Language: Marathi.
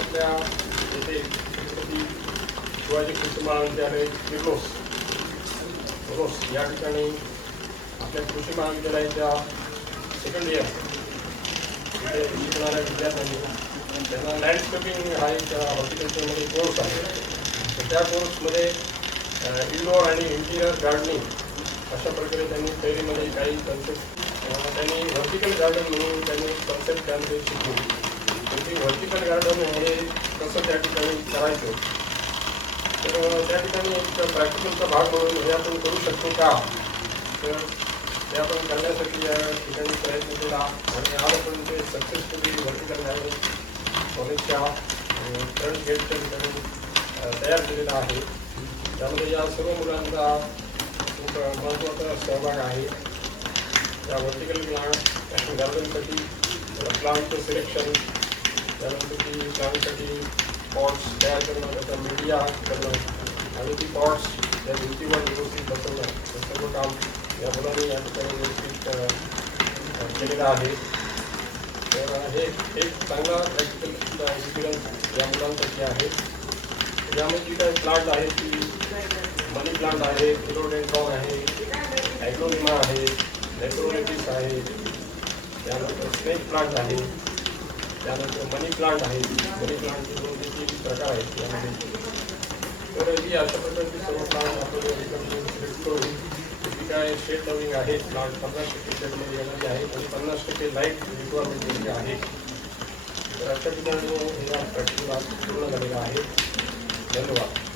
आपल्या येथे छत्रपती शिवाजी कृषी महाविद्यालय किर्लोस या ठिकाणी आपल्या कृषी महाविद्यालयाच्या सेकंड इयर इथे शिकणाऱ्या विद्यार्थ्यांनी त्यांना लँडस्केपिंग हा एक हॉर्टिकल्चरमध्ये कोर्स आहे. तर त्या कोर्समध्ये इनडोअर आणि इंटिरियर गार्डनिंग अशा प्रकारे त्यांनी थेअरीमध्ये काही कन्सेप्ट त्यांनी व्हर्टिकल गार्डन म्हणून त्यांनी कन्सेप्ट त्यामध्ये शिकली. तर ती व्हर्टिकल गार्डन हे कसं त्या ठिकाणी करायचं, तर त्या ठिकाणी एक प्रॅक्टिकलचा भाग म्हणून हे आपण करू शकतो का, तर ते आपण करण्यासाठी या ठिकाणी प्रयत्न केला आणि आज आपण ते सक्सेसफुली व्हर्टिकल गार्डन कॉलेजच्या फ्रंट गेटच्या ठिकाणी तयार केलेला आहे. त्यामध्ये या सर्व मुलांचा खूप महत्त्वाचा सहभाग आहे. त्या व्हर्टिकल गार्डनसाठी प्लांटचं सिलेक्शन, त्यानंतर ती प्लांटसाठी पॉट्स तयार करणं, त्याचा मीडिया करणं आणि ती पॉट्स त्या भिंतीवर व्यवस्थित बसवणं, हे सर्व काम या मुलांनी या ठिकाणी व्यवस्थित केलेलं आहे. तर हे एक चांगला प्रॅक्टिकल एक्सपिरियन्स या मुलांसाठी आहे. त्यामध्ये जी काही प्लांट आहे ती मनी प्लांट आहे, फिलोडेंड्रॉन आहे, ॲग्लोनिमा आहे, नेक्रोलेटिस आहे, त्यानंतर स्नेक प्लांट आहे, त्यानंतर मनी प्लांट आहे. मनी प्लांटचे 2 ते 3 प्रकार आहेत त्यामध्ये. तर ही अशा प्रकारची सर्व प्लांट आपण सिलेक्ट करून जी काय शेड लविंग आहे प्लांट 50% शेडमध्ये येणारी आहे आणि 50% लाईट रिक्वायरमेंट केलेली आहे. तर अशा ठिकाणी हे प्रॅक्टिकल पूर्ण झालेला आहे. धन्यवाद.